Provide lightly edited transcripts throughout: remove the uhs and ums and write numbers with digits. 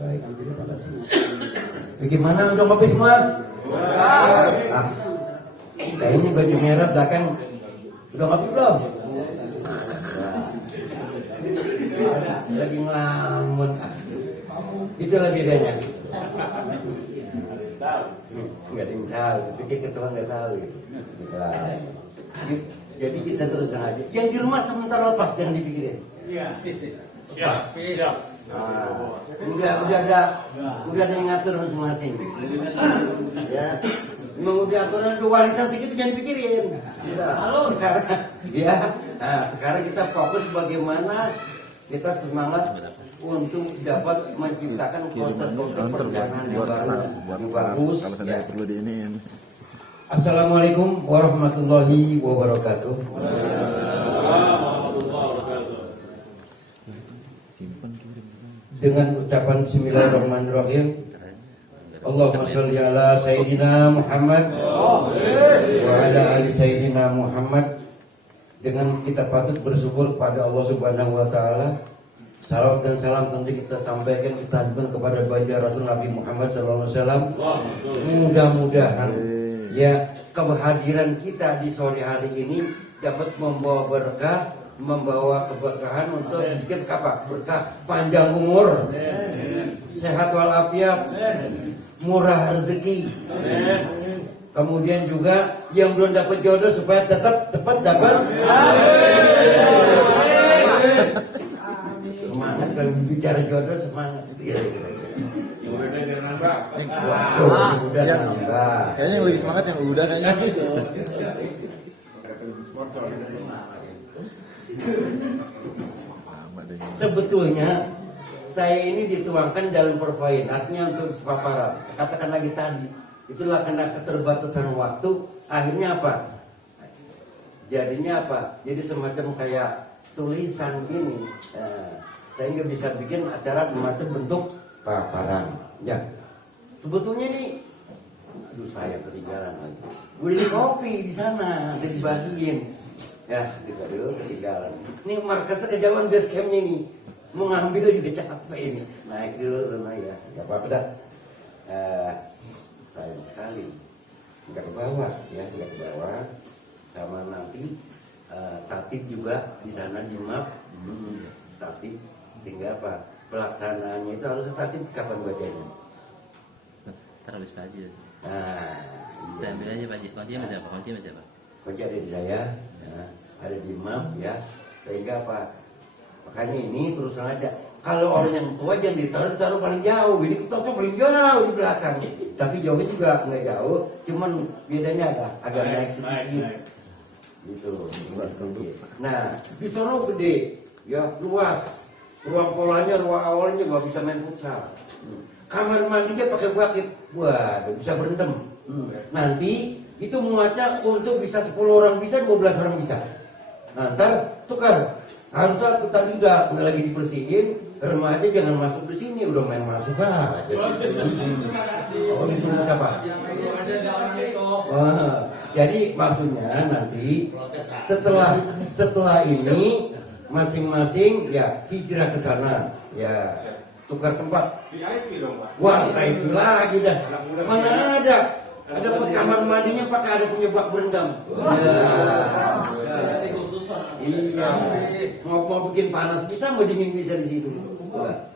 Baik, terima kasih. Bagaimana udah ngopi semua? Ah, kayaknya baju merah belakang udah ngopi belum? Lagi ngelamun. Itulah bedanya. Nggak ada yang tahu, pikir ketua nggak tahu. Jadi kita terus aja. Yang di rumah sebentar lepas, jangan dipikirin. Iya. Siap. Udah ada yang ngatur masing-masing. Ya, memang udah aturan warisan segitu jangan dipikirin. Sekarang, ya, sekarang kita fokus bagaimana kita semangat untuk dapat menciptakan konsep-konsep perjalanan yang baru, yang bagus. Kalau saya perlu diiniin. Assalamualaikum warahmatullahi wabarakatuh. Dengan ucapan Bismillahirrahmanirrahim. Allahumma sholli ala Sayyidina Muhammad wa ala ali Sayyidina Muhammad. Dengan kita patut bersyukur pada Allah Subhanahu wa taala. Salawat dan salam tentu kita sampaikan, kita ajukan kepada baginda Rasul Nabi Muhammad SAW. Mudah-mudahan ya kehadiran kita di sore hari ini dapat membawa berkah, membawa keberkahan untuk bikin apa? Berkah panjang umur, sehat walafiat, murah rezeki. Kemudian juga yang belum dapat jodoh supaya tetap tepat dapat. Semangat kalau bicara jodoh, semangat itu ya udah nambah. Kayaknya yang lebih semangat yang udah kayaknya. Sebetulnya saya ini dituangkan dalam perfain, artinya untuk paparan. Katakan lagi tadi, itulah karena keterbatasan waktu, akhirnya apa? Jadinya apa? Jadi semacam kayak tulisan gini. Saya nggak bisa bikin acara semacam bentuk paparan. Ya, sebetulnya nih, aduh saya ketinggalan lagi. Udah di kopi di sana, udah dibagiin. Ya, kita dulu ketinggalan. Ini markasnya kejauhan base campnya ini. Mau ngambil juga capek ini. Naik dulu, ya, nggak apa-apa dah. Sayang sekali, nggak ke bawah, ya, nggak ke bawah. Sama nanti tatip juga di sana di map, tatip. Sehingga apa? Pelaksanaannya itu harus tatip kapan bacanya? Ntar habis pagi. Nah, Saya ambil aja Pak. Kunci masih apa? Kunci masih apa? kunci ada di saya, ya, ada di map, ya. Sehingga apa? Makanya ini terus aja. Kalau orang yang tua jangan ditaruh paling jauh. Ini ketua paling jauh di belakang. Tapi jauhnya juga nggak jauh. Cuman bedanya agak naik sedikit. Gitu. Nah, di sono gede, ya luas. Ruang polanya, ruang awalnya nggak bisa main futsal. Kamar mandinya pakai bucket, waduh bisa berendam. Nanti itu muatnya untuk bisa 10 orang bisa, 12 orang bisa. Nah, ntar tukar. Harusnya tadi udah lagi dibersihin, remaja jangan masuk di sini, udah main masuk Oh, disuruh siapa? Jadi maksudnya nanti setelah ini masing-masing ya hijrah ke sana, ya tukar tempat. VIP dong Pak. Wah, VIP lagi dah. Mana ada? Ada kamar mandinya pakai ada punya bak berendam. Iya. Mau bikin panas bisa, mau dingin bisa di situ.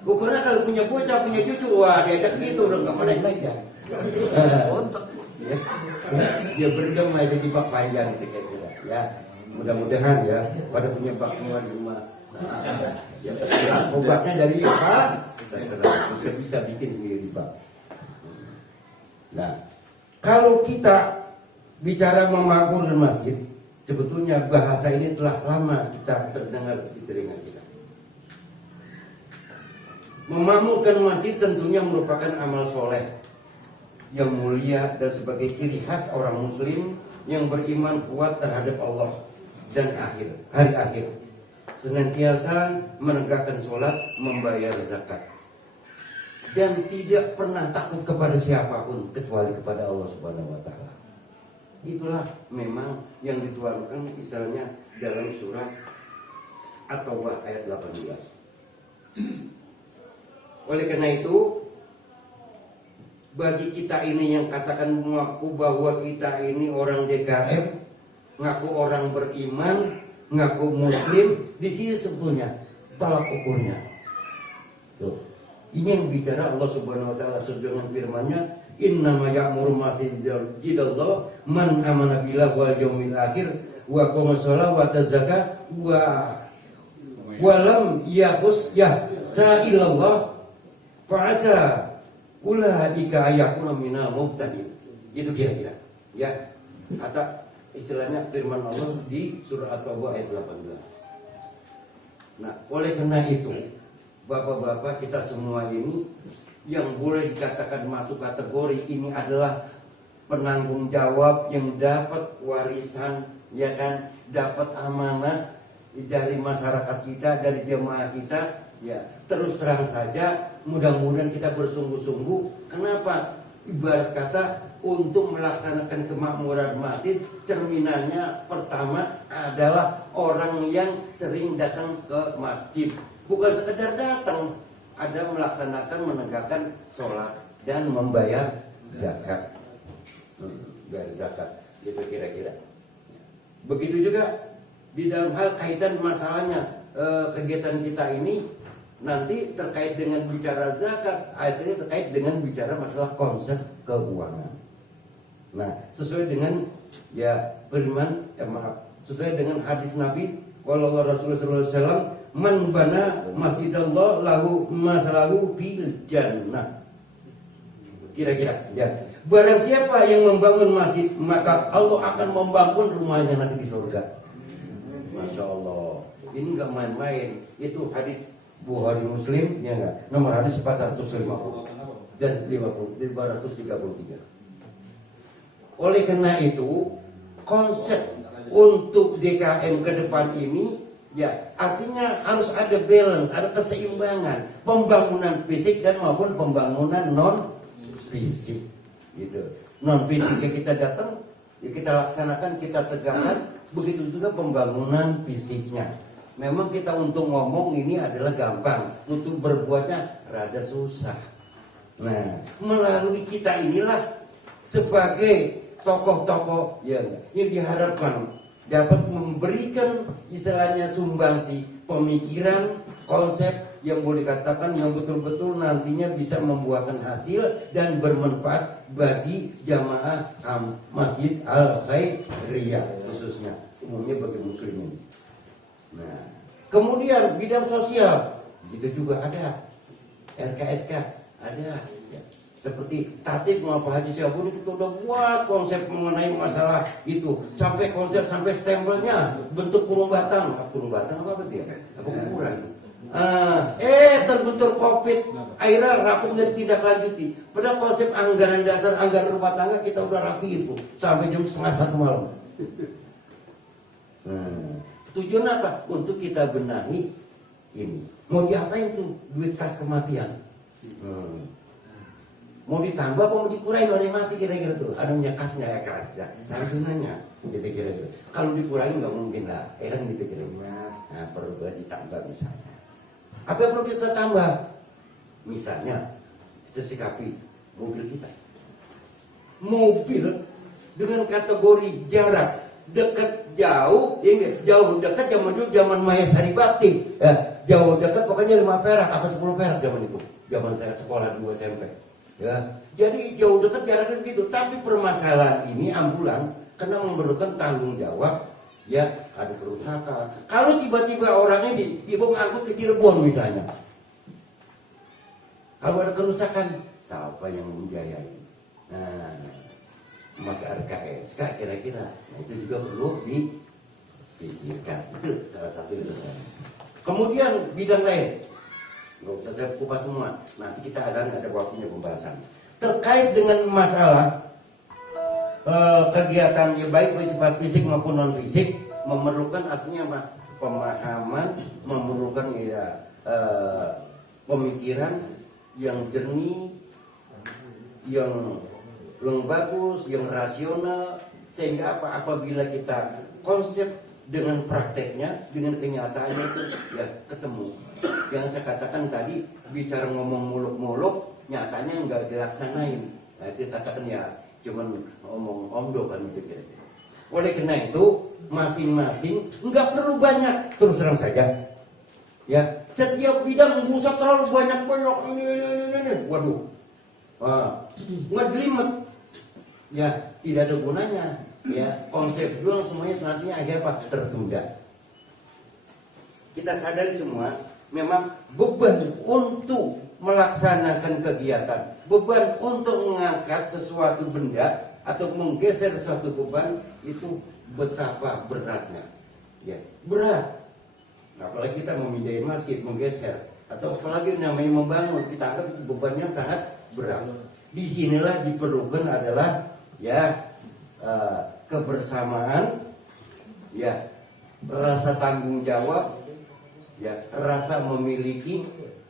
Ukurnya kalau punya bocah, punya cucu, wah diajak situ udah nggak mau naik ya. Dia berendam aja di bak panjang gitu kira-kira. Ya, mudah-mudahan ya pada punya bak semua di rumah. Ya, obatnya dari apa? Terserah, kita bisa bikin sendiri Pak. Nah, kalau kita bicara memakmurkan masjid, sebetulnya bahasa ini telah lama kita terdengar di telinga kita. Memakmurkan masjid tentunya merupakan amal soleh yang mulia dan sebagai ciri khas orang muslim yang beriman kuat terhadap Allah dan hari akhir. Senantiasa menegakkan sholat, membayar zakat, dan tidak pernah takut kepada siapapun kecuali kepada Allah Subhanahu wa taala. Itulah memang yang dituangkan misalnya dalam surat At-Taubah ayat 18. Oleh karena itu, bagi kita ini yang katakan mengaku bahwa kita ini orang DKM, ngaku orang beriman, ngaku muslim, di sini sebetulnya tolak ukurnya. Tuh. Ini yang bicara Allah Subhanahu wa taala dengan firman-Nya, "Innama ya'muru masjidallah man amana billahi wal yaumil akhir wa qama shalah wa tazakka wa lam yahus yahsa fa'asa ulaika ayakuna minal mubtadin." Itu kira-kira. Ya. Kata istilahnya firman Allah di surah At-Taubah ayat 18. Nah, oleh karena itu, Bapak-bapak kita semua ini yang boleh dikatakan masuk kategori ini adalah penanggung jawab yang dapat warisan, ya kan, dapat amanah dari masyarakat kita, dari jemaah kita, ya. Terus terang saja, mudah-mudahan kita bersungguh-sungguh. Kenapa? Ibarat kata untuk melaksanakan kemakmuran masjid, cerminannya pertama adalah orang yang sering datang ke masjid. Bukan sekedar datang, ada melaksanakan, menegakkan sholat dan membayar zakat. Bayar zakat, gitu kira-kira. Begitu juga di dalam hal kaitan masalahnya kegiatan kita ini nanti terkait dengan bicara zakat, ayat ini terkait dengan bicara masalah konsep keuangan. Nah, sesuai dengan firman, sesuai dengan hadis Nabi, kalau Rasulullah SAW, "Man bana masjidallah lahu masalahu bil jannah." Kira-kira, ya. Barang siapa yang membangun masjid, maka Allah akan membangun rumahnya nanti di surga. Masya Allah. Ini nggak main-main. Itu hadis Bukhari Muslim, ya nggak? Nomor hadis 450 dan 533. Oleh karena itu, konsep untuk DKM ke depan ini, ya, artinya harus ada balance, ada keseimbangan pembangunan fisik dan maupun pembangunan non fisik, gitu. Non fisiknya kita datang, ya kita laksanakan, kita tegakkan. Begitu juga pembangunan fisiknya. Memang kita untuk ngomong ini adalah gampang, untuk berbuatnya rada susah. Nah, melalui kita inilah sebagai tokoh-tokoh yang diharapkan dapat memberikan istilahnya sumbangsi pemikiran, konsep yang boleh dikatakan yang betul-betul nantinya bisa membuahkan hasil dan bermanfaat bagi jamaah Masjid Al-Khairiyah khususnya, umumnya bagi muslimin. Nah, kemudian bidang sosial itu juga ada, RKSK ada, ya. Seperti Tatib maupun Haji Syabuni kita udah buat konsep mengenai masalah itu, sampai konsep, sampai stempelnya bentuk kurung batang apa betul ya? Apa ukuran? Terbentur COVID, akhirnya rampung dari tidak lanjuti. Padahal konsep anggaran dasar, anggaran rumah tangga kita udah rapi itu sampai jam 1:30 malam. Tujuan apa? Untuk kita benahi ini. Mau diapain tuh duit kas kematian? Mau ditambah apa mau dikurangi orang yang mati kira-kira tuh? Ada punya kasnya ya kasnya, santunannya gitu kira-kira. Kalau dikurangi nggak mungkin lah, kan gitu kira-kira. Nah, perlu ditambah misalnya. Apa yang perlu kita tambah? Misalnya kita sikapi mobil kita. Mobil dengan kategori jarak dekat jauh, jauh dekat zaman dulu zaman Maya Saribakti. Jauh dekat pokoknya 5 perak apa 10 perak zaman itu. Zaman saya sekolah 2 SMP. Ya, jadi jauh dekat jaraknya begitu. Tapi permasalahan ini ambulan karena memerlukan tanggung jawab, ya ada kerusakan. Kalau tiba-tiba orang ini dibawa angkut ke Cirebon misalnya, kalau ada kerusakan, siapa yang membiayai? Nah, Mas RKS, kira-kira, nah, itu juga perlu dipikirkan. Itu salah satu itu. Kemudian bidang lain. Nggak usah saya kupas semua, nanti kita ada waktunya pembahasan terkait dengan masalah kegiatan yang baik bersifat fisik maupun non fisik, memerlukan artinya apa? Pemahaman, memerlukan pemikiran yang jernih, yang bagus, yang rasional, sehingga apabila kita konsep dengan prakteknya, dengan kenyataannya itu ya ketemu. Yang saya katakan tadi, bicara ngomong muluk-muluk, nyatanya nggak dilaksanain. Nah, itu katakan ya cuman ngomong omdo kan gitu kira-kira. Oleh karena itu masing-masing nggak perlu banyak, terus terang saja. Ya, setiap bidang nggak usah terlalu banyak ini. Waduh, ngejelimet. Ya, tidak ada gunanya. Ya, konsep jual semuanya nantinya akhirnya apa? Tertunda. Kita sadari semua, memang beban untuk melaksanakan kegiatan, beban untuk mengangkat sesuatu benda atau menggeser suatu beban itu betapa beratnya. Ya, berat. Apalagi kita memindahin masjid, menggeser, atau apalagi namanya membangun, kita anggap bebannya sangat berat. Disinilah diperlukan adalah ya kebersamaan, ya rasa tanggung jawab, ya rasa memiliki,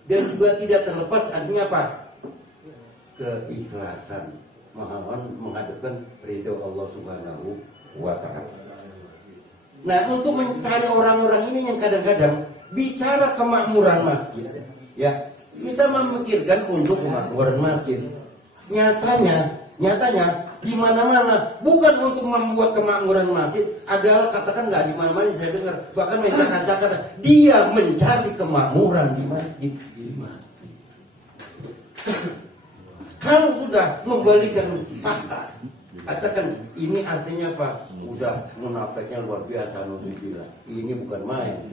dan juga tidak terlepas artinya apa? Keikhlasan, menghadapkan ridho Allah Subhanahu wa Ta'ala. Nah, untuk mencari orang-orang ini yang kadang-kadang bicara kemakmuran masjid, ya kita memikirkan untuk kemakmuran masjid. Nyatanya di mana-mana bukan untuk membuat kemakmuran masjid, adalah katakan nggak di mana-mana saya dengar, bahkan misalkan kata dia mencari kemakmuran di masjid. Kalau sudah membalikan fakta, katakan ini artinya apa? Udah munafiknya luar biasa, nuzubillah. Ini bukan main.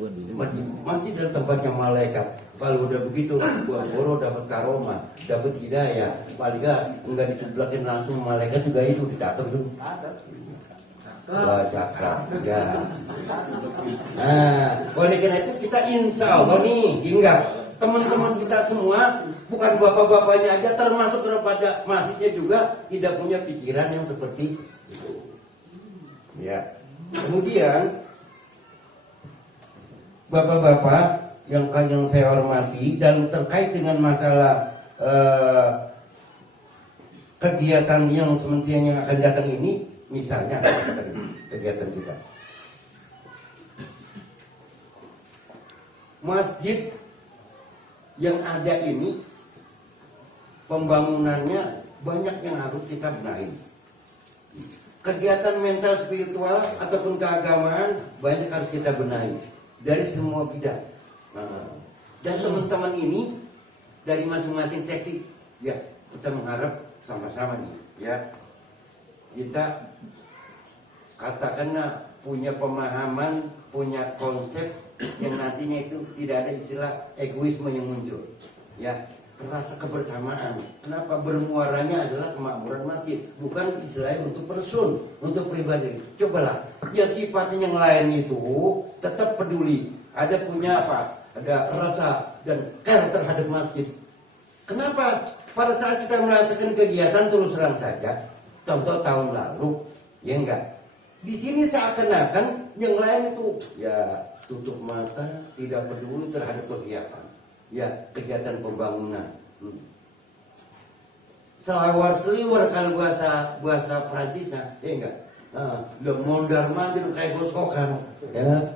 Masih dalam tempatnya malaikat. Kalau udah begitu, boro dapat karomah, dapat hidayah. Paling enggak dicublakin langsung malaikat juga itu dicatat itu. Cakra. Ya. Nah, oleh karena itu kita insya Allah nih, hingga teman-teman kita semua, bukan bapak-bapaknya aja, termasuk kepada masjidnya juga tidak punya pikiran yang seperti itu. Ya. Kemudian bapak-bapak yang saya hormati, dan terkait dengan masalah kegiatan yang semestinya akan datang ini, misalnya kegiatan kita masjid yang ada ini, pembangunannya banyak yang harus kita benahi. Kegiatan mental spiritual ataupun keagamaan banyak harus kita benahi dari semua bidang. Dan teman-teman ini dari masing-masing seksi, ya kita mengharap sama-sama nih, ya kita katakanlah punya pemahaman, punya konsep yang nantinya itu tidak ada istilah egoisme yang muncul, ya rasa kebersamaan. Kenapa? Bermuaranya adalah kemakmuran masjid, bukan istilahnya untuk person, untuk pribadi. Cobalah ya sifatnya yang lain itu tetap peduli, ada punya apa, ada rasa dan care terhadap masjid. Kenapa? Pada saat kita merasakan kegiatan, terus terang saja, contoh tahun lalu, ya enggak, di sini seakan-akan yang lain itu ya tutup mata, tidak peduli terhadap kegiatan, ya kegiatan pembangunan. Selawar seliwar kalau bahasa Prancisnya, ya enggak, le mondar mandir kayak gosokan, ya.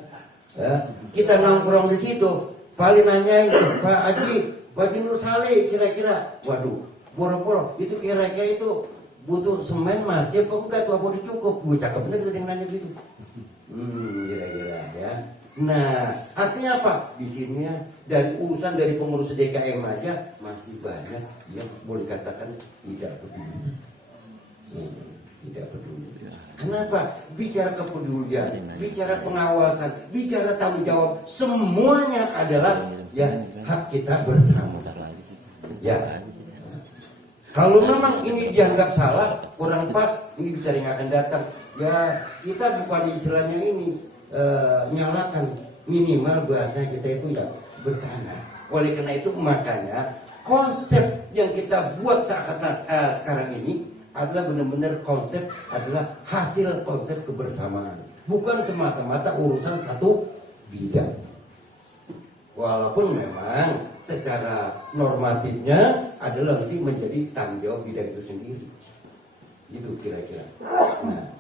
Kita nongkrong di situ, paling nanyain Pak Haji, Haji Nur Saleh kira-kira, waduh, boro-boro itu kira-kira itu butuh semen masih apa enggak tuh, apa udah cukup? Gue cakep bener tuh yang nanya gitu. Kira-kira ya. Nah, artinya apa? Di sini ya, dari urusan dari pengurus DKM aja masih banyak yang boleh katakan tidak peduli. Tidak peduli. Kenapa? Bicara kepedulian, bicara pengawasan, bicara tanggung jawab, semuanya adalah ya hak kita bersama. Ya. Kalau memang ini dianggap salah, kurang pas, ini bisa yang akan datang. Ya kita bukan istilahnya ini nyalakan, minimal bahasa kita itu ya berkanan. Oleh karena itu makanya konsep yang kita buat saat sekarang ini adalah benar-benar konsep, adalah hasil konsep kebersamaan, bukan semata-mata urusan satu bidang. Walaupun memang secara normatifnya adalah mesti menjadi tanggung jawab bidang itu sendiri. Itu kira-kira. Nah,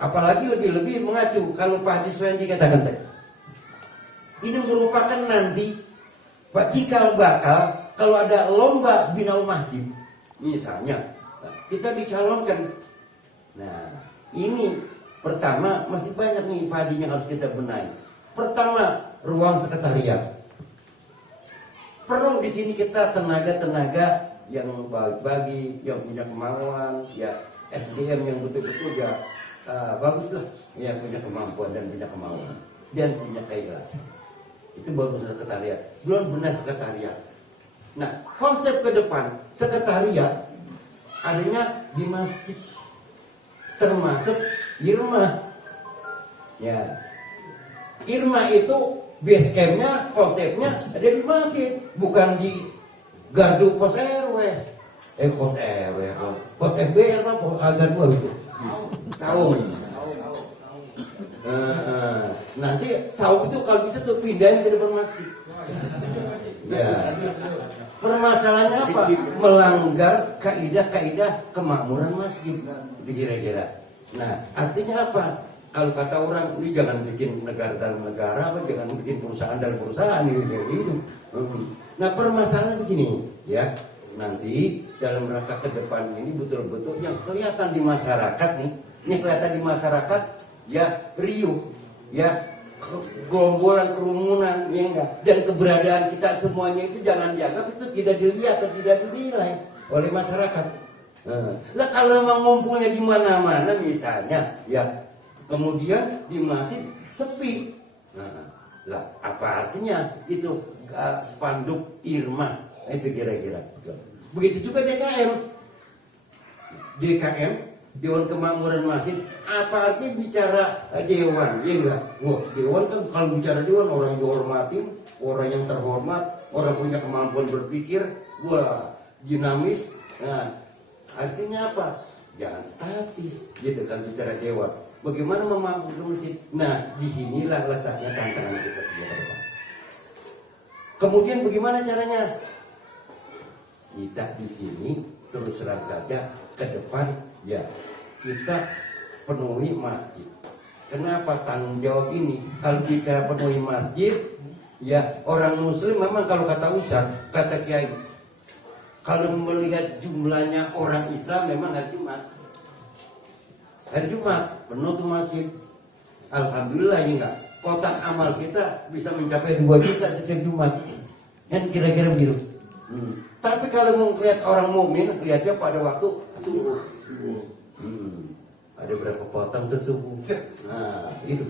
apalagi lebih-lebih mengacu kalau Pak Haji Suwendi katakan tadi, ini merupakan nanti Pak cikal bakal kalau ada lomba binau masjid, misalnya kita dicalonkan. Nah, ini pertama masih banyak nih padi yang harus kita benahi. Pertama, ruang sekretariat. Perlu di sini kita tenaga-tenaga yang bagi yang punya kemauan, ya SDM yang betul-betul ya baguslah, yang punya kemampuan dan punya kemauan dan punya keikhlasan. Itu baru sekretariat, belum benar sekretariat. Nah, konsep ke depan sekretariat adanya di masjid, termasuk Irma. Ya, Irma itu base campnya, konsepnya ada di masjid, bukan di gardu pos RW. Pos RW, pos FBR apa? Pos gardu itu. Tahu. Nanti saung itu kalau bisa tuh pindahin ke depan masjid. Ya. Permasalahannya apa? Melanggar kaidah-kaidah kemakmuran masjid. Itu kira-kira. Nah, artinya apa? Kalau kata orang, ini jangan bikin negara dalam negara, apa jangan bikin perusahaan dalam perusahaan gitu. Nah, permasalahan begini, ya. Nanti dalam rangka ke depan ini betul-betul yang kelihatan di masyarakat nih, ini kelihatan di masyarakat ya riuh, ya gerombolan kerumunan, ya enggak, dan keberadaan kita semuanya itu jangan dianggap itu tidak dilihat atau tidak dinilai oleh masyarakat. Lah kalau memang ngumpulnya di mana-mana misalnya, ya kemudian di masjid sepi, lah apa artinya itu spanduk Irma itu kira-kira. Begitu juga DKM, Dewan Kemakmuran Masjid. Apa artinya bicara dewan? Ya enggak. Wah, dewan kan kalau bicara dewan orang dihormati, orang yang terhormat, orang punya kemampuan berpikir, wah dinamis. Nah, artinya apa? Jangan statis, gitu kan bicara dewan. Bagaimana memampukan masjid? Nah, disinilah letaknya tantangan kita semua ke depan. Kemudian bagaimana caranya? Kita di sini terus terang saja ke depan, ya kita penuhi masjid. Kenapa tanggung jawab ini? Kalau kita penuhi masjid, ya orang muslim memang kalau kata Ustaz, kata Kiai, kalau melihat jumlahnya orang Islam memang hari Jumat penuh tuh masjid. Alhamdulillah ya enggak. Kotak amal kita bisa mencapai 2 juta setiap Jumat. Kan kira-kira begitu. Tapi kalau mau lihat orang mukmin, lihatnya pada waktu subuh. Ada berapa potong tuh subuh? Nah, gitu.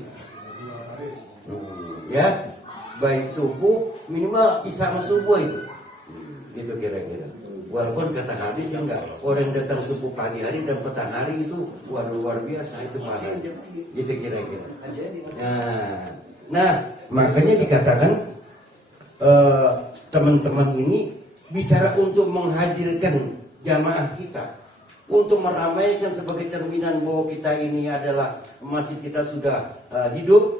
Ya, baik subuh minimal isya sama subuh itu. Gitu kira-kira. Walaupun kata hadis ya enggak, orang datang subuh pagi hari dan petang hari itu luar biasa itu pahala. Gitu kira-kira. Nah, makanya dikatakan teman-teman ini bicara untuk menghadirkan jamaah kita, untuk meramaikan sebagai cerminan bahwa kita ini adalah masjid kita sudah hidup,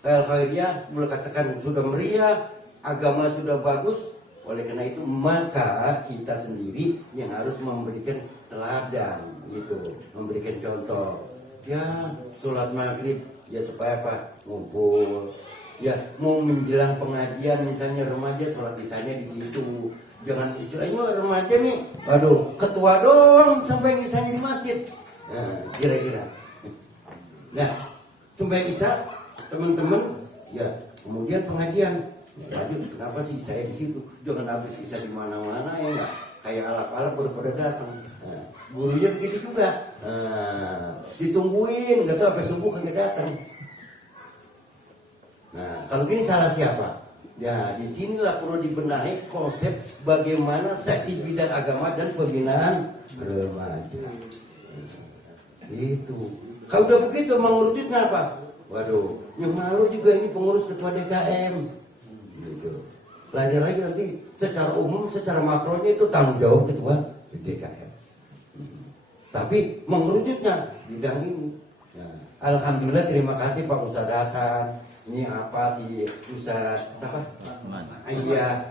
Al-Khairiyah boleh katakan sudah meriah, agama sudah bagus. Oleh karena itu maka kita sendiri yang harus memberikan teladan, gitu, memberikan contoh. Ya sholat maghrib ya supaya apa? Ngumpul. Ya mau menjelang pengajian misalnya remaja sholat isanya di situ. Jangan istilahnya remaja nih, aduh ketua dong sampai isanya di masjid. Nah, kira-kira. Nah, sampai isya teman-teman, ya kemudian pengajian. Lanjut, kenapa sih saya di situ? Jangan habis isya di mana-mana ya enggak. Kayak alap-alap baru pada datang. Nah, gurunya begitu juga. Ditungguin, nggak tahu sampai subuh kagak datang. Nah, kalau gini salah siapa? Ya, disinilah perlu dibenahi konsep bagaimana seksi bidang agama dan pembinaan remaja. Itu. Kalau udah begitu mengurusnya apa? Waduh, yang malu juga ini pengurus ketua DKM. Gitu. Lagi-lagi nanti secara umum, secara makronya itu tanggung jawab ketua DKM. Tapi mengerucutnya bidang ini. Nah, alhamdulillah terima kasih Pak Ustadz Hasan. Ini apa sih usaha siapa? Iya.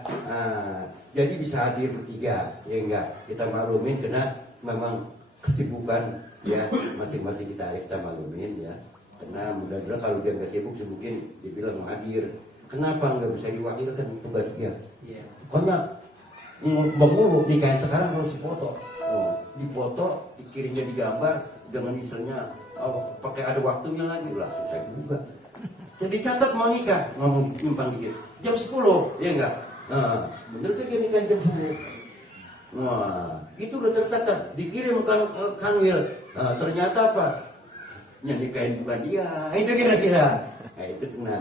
Jadi bisa hadir bertiga, ya enggak? Kita maklumin karena memang kesibukan ya masing-masing kita maklumin ya. Karena mudah-mudahan kalau dia nggak sibuk, mungkin dia bilang mau hadir. Kenapa nggak bisa diwakilkan tugas dia? Iya. Karena mulu nikahin sekarang harus dipoto. Dipoto, dikirim jadi gambar dengan misalnya pakai ada waktunya lagi, lah susah juga. Jadi catat mau nikah, ngomong nyimpang dikit. Jam 10, ya enggak? Nah, bener tuh dia nikah jam 10. Nah, itu udah tercatat, dikirim ke kanwil. Nah, ternyata apa? Yang nikahin bukan dia. Itu kira-kira. Nah, itu kena.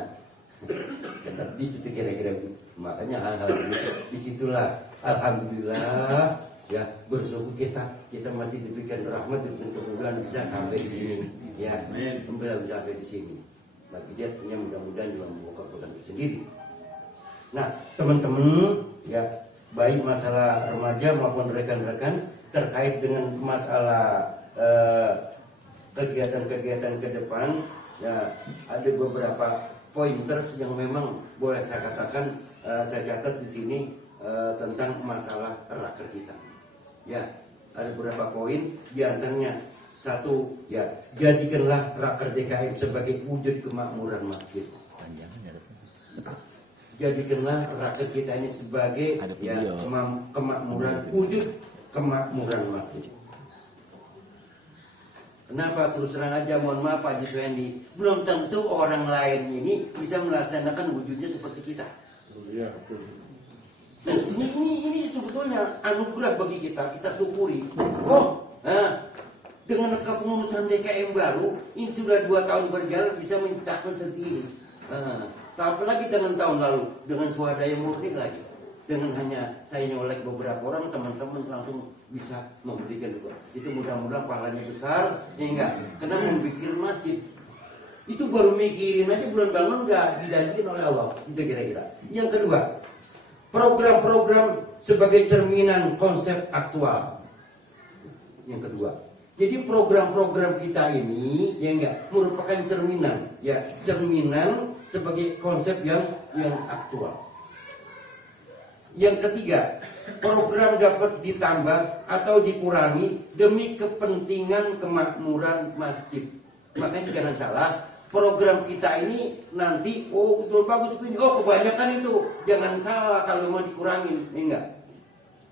Di situ kira-kira. Makanya hal-hal itu disitulah alhamdulillah ya bersyukur kita masih diberikan rahmat dan kemudahan bisa sampai di sini ya, bisa sampai di sini. Bagi dia punya mudah-mudahan juga membuka peluang sendiri. Nah, teman-teman ya, baik masalah remaja maupun rekan-rekan terkait dengan masalah kegiatan-kegiatan ke depan ya, ada beberapa pointers yang memang boleh saya katakan saya catat di sini tentang masalah raker kita. Ya, ada beberapa poin, di antaranya satu, ya, jadikanlah raker DKM sebagai wujud kemakmuran masjid. Jadikanlah raker kita ini sebagai ya, kemakmuran, wujud kemakmuran masjid. Kenapa? Terus terang aja, mohon maaf Pak Haji Suhendi, belum tentu orang lain ini bisa melaksanakan wujudnya seperti kita. Ini sebetulnya anugerah bagi kita syukuri. Dengan kepengurusan DKM baru, ini sudah 2 tahun berjalan bisa menciptakan seperti ini. Apalagi dengan tahun lalu, dengan swadaya murni lagi. Dengan hanya saya nyolek beberapa orang, teman-teman langsung bisa memberikan juga. Itu mudah-mudahan pahalanya besar, ya enggak? Karena membikin masjid itu baru mikirin aja bulan bangun udah dijanjikan oleh Allah. Itu kira-kira. Yang kedua, program-program sebagai cerminan konsep aktual. Yang kedua, jadi program-program kita ini ya enggak merupakan cerminan, ya cerminan sebagai konsep yang aktual. Yang ketiga, program dapat ditambah atau dikurangi demi kepentingan kemakmuran masjid. Makanya jangan salah, program kita ini nanti betul bagus ini, kebanyakan itu. Jangan salah kalau mau dikurangin, enggak.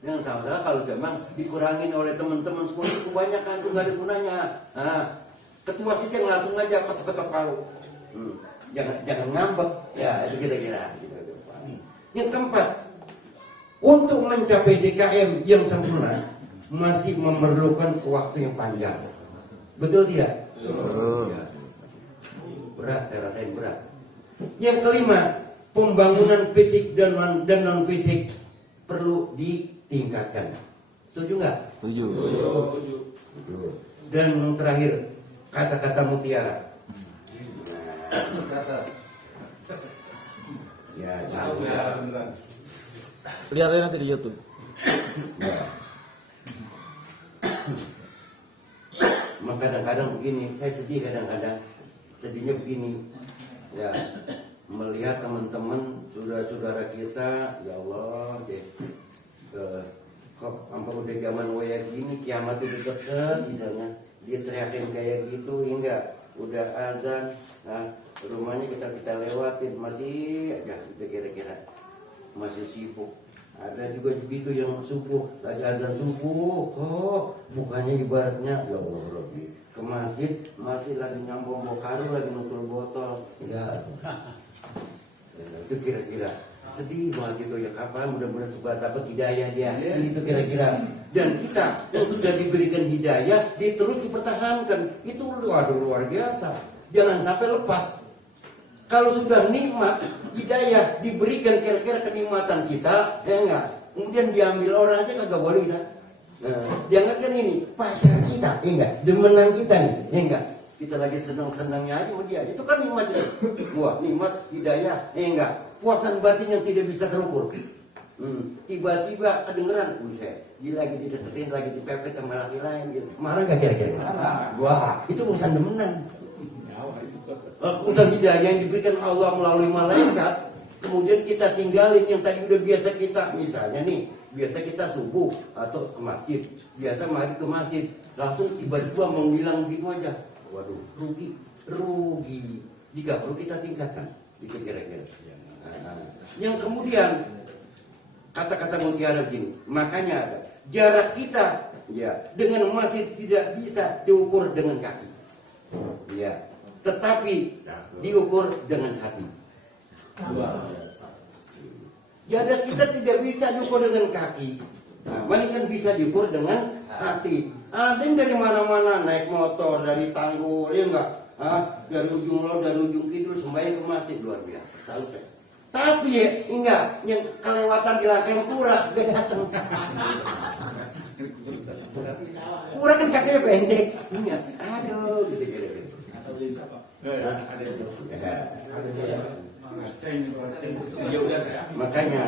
Jangan salah kalau memang dikurangin oleh teman-teman semua itu kebanyakan itu nggak ada gunanya. Nah, ketua sidang langsung aja ketok-ketok palu. Jangan ngambek, ya itu kira-kira. Yang keempat, untuk mencapai DKM yang sempurna masih memerlukan waktu yang panjang. Betul tidak? Betul. Berat, saya rasain berat. Yang kelima, pembangunan fisik dan non fisik perlu ditingkatkan. Setuju nggak? Setuju. Dan yang terakhir, kata-kata mutiara. Ya, jangan. Lihat aja nanti di YouTube. Ya. Maka kadang-kadang begini, saya sedih kadang-kadang. Sedihnya begini, ya, melihat teman-teman, saudara-saudara kita, ya Allah, kok sampai udah zaman waya gini, kiamat udah dekat, misalnya, dia teriakin kayak gitu, hingga udah azan, nah, rumahnya kita lewatin, masih aja, kira-kira masih sibuk. Ada juga begitu yang subuh, lagi azan subuh, bukannya ibaratnya ya Allah Rabbi, ke masjid masih lagi nyambung bokaru, lagi nutul botol, ya. Itu kira-kira sedih banget gitu ya, kapan mudah-mudahan suka dapat hidayah dia, itu kira-kira. Dan kita yang sudah diberikan hidayah, terus dipertahankan, itu luar biasa. Jangan sampai lepas. Kalau sudah nikmat hidayah diberikan kira-kira kenikmatan kita, ya enggak. Kemudian diambil orang aja kagak boleh kan. Nah, jangan kan ini pacar kita, ya enggak. Demenan kita nih, ya enggak. Kita lagi senang-senangnya aja sama dia. Itu kan nikmat. Wah, nikmat hidayah, ya enggak. Puasan batin yang tidak bisa terukur. Tiba-tiba kedengeran, buset, dia lagi dideketin, lagi dipepet sama laki lain gitu. Marah enggak kira-kira? Wah, itu urusan demenan. Urusan hidayah yang diberikan Allah melalui malaikat, kemudian kita tinggalin yang tadi udah biasa kita. Misalnya nih, biasa kita subuh atau ke masjid, biasa mari ke masjid, langsung tiba-tiba mau bilang gitu aja. Waduh, rugi. Jika perlu kita tingkatkan, itu kira-kira. Nah, yang kemudian kata-kata mutiara begini, makanya ada jarak kita ya dengan masjid tidak bisa diukur dengan kaki, ya, tetapi diukur dengan hati. Jarak kita tidak bisa diukur dengan kaki, nah, melainkan bisa diukur dengan hati. Ada yang dari mana-mana naik motor dari Tanggul, ya enggak? Dari ujung laut, dari ujung kidul sembahyang ke masjid, luar biasa. Salut. Tapi ya, enggak, yang kelewatan di Langkeng Pura gak datang. Pura kan kakinya pendek. Ingat, aduh, gitu. Makanya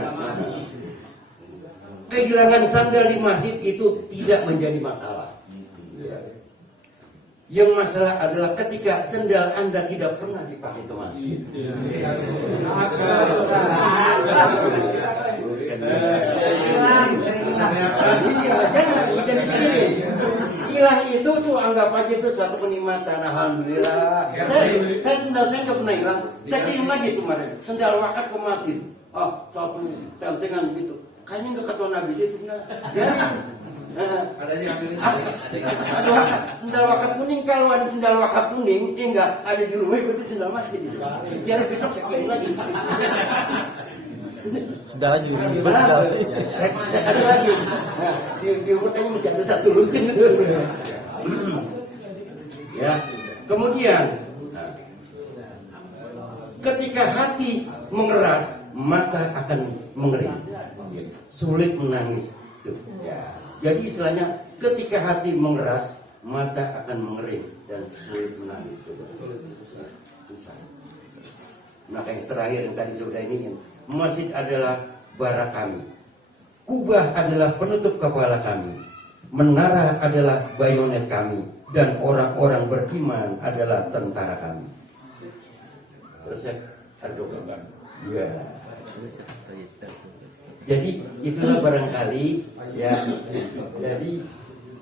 kehilangan sandal di masjid itu tidak menjadi masalah. Yang masalah adalah ketika sandal Anda tidak pernah dipakai ke masjid. Iya, jangan dikirim. Hilang itu tuh anggap aja itu suatu kenikmatan. Alhamdulillah. Saya sandal saya nggak pernah hilang. Saya kirim lagi kemarin sandal wakaf ke masjid. Suatu tentengan gitu. Kayaknya nggak kata Nabi itu sandal. Ada sendal wakaf kuning, kalau ada sendal wakaf kuning, enggak ada di rumah ikuti sendal masjid itu. Jangan besok saya kirim lagi. Sendal lagi, Saya kasih lagi. Nah, di rumah kayaknya masih ada satu lusin itu. Ya, kemudian ketika hati mengeras, mata akan mengering. Sulit menangis. Ya. Jadi istilahnya ketika hati mengeras, mata akan mengering dan sulit menangis. Susah. Maka yang terakhir yang tadi sudah ini, masjid adalah bara kami, kubah adalah penutup kepala kami, menara adalah bayonet kami, dan orang-orang beriman adalah tentara kami. Resep Erdogan. Ya. Jadi itulah barangkali ya. Jadi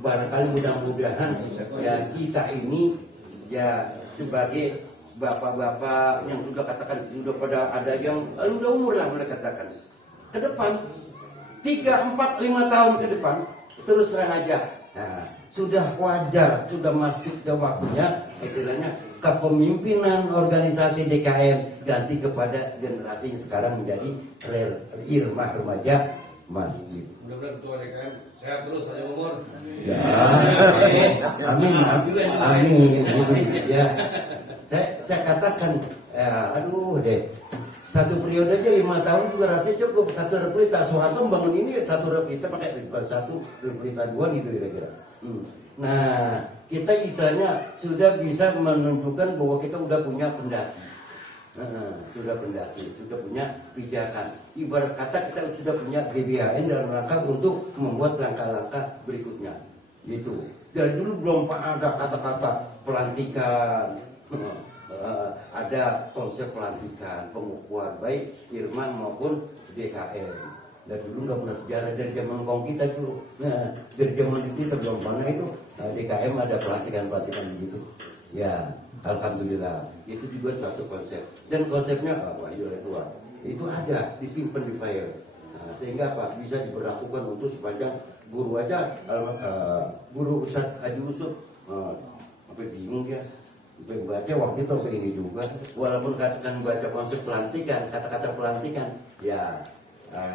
barangkali mudah-mudahan ya kita ini ya sebagai bapak-bapak yang sudah katakan sudah pada ada yang udah umur lah mereka katakan ke depan 3, 4, 5 tahun ke depan terus terang aja. Nah, sudah wajar, sudah masuk ke waktunya istilahnya kepemimpinan organisasi DKM ganti kepada generasi yang sekarang menjadi irmah remaja masjid. Mudah-mudahan ketua DKM sehat terus panjang umur. Ya, amin. Ya, saya katakan, aduh deh, satu periode aja 5 tahun juga rasanya cukup. Satu replita Soeharto membangun ini satu replita pakai satu replita 2 gitu kira-kira. Nah, kita istilahnya sudah bisa menunjukkan bahwa kita sudah punya pondasi. Sudah pondasi, sudah punya pijakan. Ibarat kata kita sudah punya GBHN dalam rangka untuk membuat langkah-langkah berikutnya. Gitu. Dari dulu belum ada kata-kata pelantikan, ada konsep pelantikan, pengukuhan baik Irman maupun DKM. Dari dulu nggak pernah sejarah dari zaman kong kita dulu. Nah, dari zaman itu kita belum pernah itu DKM ada pelantikan begitu. Ya, alhamdulillah. Itu juga suatu konsep. Dan konsepnya apa? Itu ada disimpan di file. Nah, sehingga apa? Bisa diberlakukan untuk sepanjang guru aja. Guru Ustadz Haji Yusuf sampai bingung ya. Sampai baca waktu itu sampai ini juga. Walaupun katakan baca konsep pelantikan, kata-kata pelantikan, ya.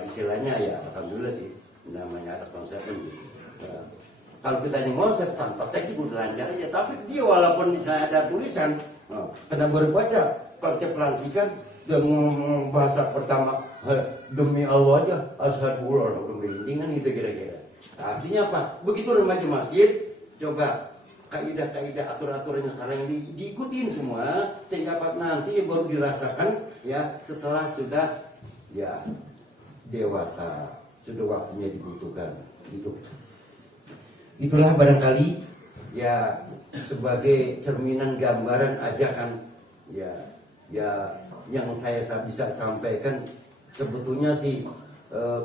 Istilahnya ya alhamdulillah sih namanya ada konsepnya gitu. Kalau kita ini konsep tanpa teks itu udah lancar aja, tapi dia walaupun misalnya ada tulisan karena baru baca pakai pelantikan dan bahasa pertama demi Allah aja asyhadu udah merindingan gitu kira-kira. Artinya apa? Begitu remaja masjid coba kaidah-kaidah aturan-aturannya sekarang yang diikutin semua sehingga nanti baru dirasakan ya setelah sudah ya dewasa, sudah waktunya dibutuhkan. Itulah barangkali ya sebagai cerminan gambaran ajakan ya yang saya bisa sampaikan. Sebetulnya sih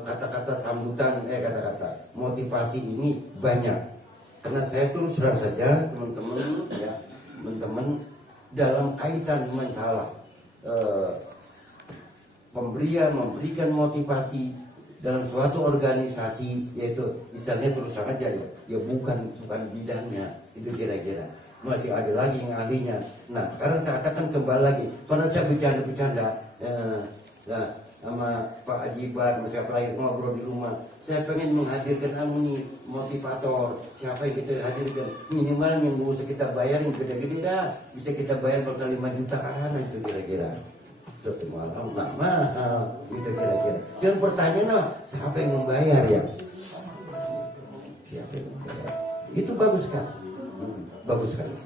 kata-kata sambutan kata-kata motivasi ini banyak, karena saya terus terang saja teman-teman dalam kaitan masalah memberikan motivasi dalam suatu organisasi, yaitu misalnya terus saja ya bukan bidangnya, itu kira-kira masih ada lagi yang ahlinya. Nah sekarang saya katakan kembali lagi, pernah saya bercanda sama Pak Ajiban, siapa lagi ngobrol di rumah, saya pengen menghadirkan nih motivator, siapa yang kita hadirkan, minimal yang bisa kita bayarin gede-gede dah, bisa kita bayar pasal 5 jutaan itu kira-kira. Satu malam nggak mahal, itu kira-kira. Dan pertanyaan siapa yang membayar ya? Siapa yang membayar? Itu bagus kan? Bagus sekali.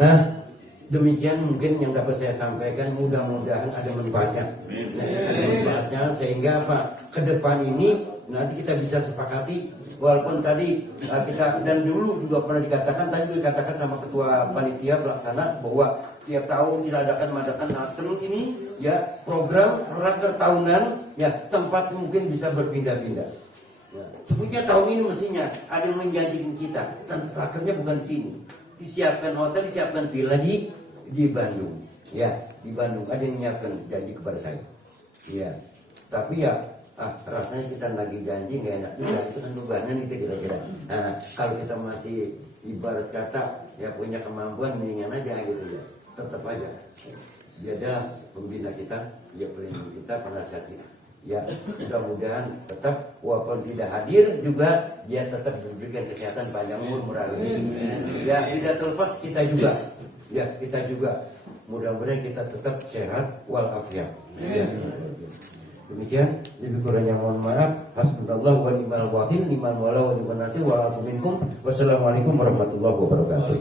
Nah, demikian mungkin yang dapat saya sampaikan, mudah-mudahan ada manfaatnya. Manfaatnya sehingga apa? Ke depan ini nanti kita bisa sepakati, walaupun tadi kita dan dulu juga pernah dikatakan sama ketua panitia pelaksana bahwa tiap tahun kita mengadakan Natal ini ya program raker tahunan ya, tempat mungkin bisa berpindah-pindah. Ya, sebutnya tahun ini mestinya ada yang menjanjikan kita, dan rakernya bukan di sini. Disiapkan hotel, disiapkan villa di Bandung. Ya, di Bandung ada yang menyiapkan janji kepada saya. Ya, tapi ya rasanya kita lagi janji nggak enak juga, itu kan bebanan itu kira-kira. Nah, kalau kita masih ibarat kata ya punya kemampuan, mendingan aja gitu ya, tetap aja dia adalah pembina kita, dia pelindung kita, penasihat kita. Ya, mudah-mudahan tetap walaupun tidak hadir juga dia tetap diberikan kesehatan, panjang umur, murah rezeki. Ya, tidak terlepas kita juga. Ya, kita juga mudah-mudahan kita tetap sehat walafiat. Ya. Demikian, lebih kurangnya mohon maaf. Hasbunallahu wa ni'mal wakil, ni'mal maula wa ni'man nasir, wa la minkum. Wassalamualaikum warahmatullahi wabarakatuh.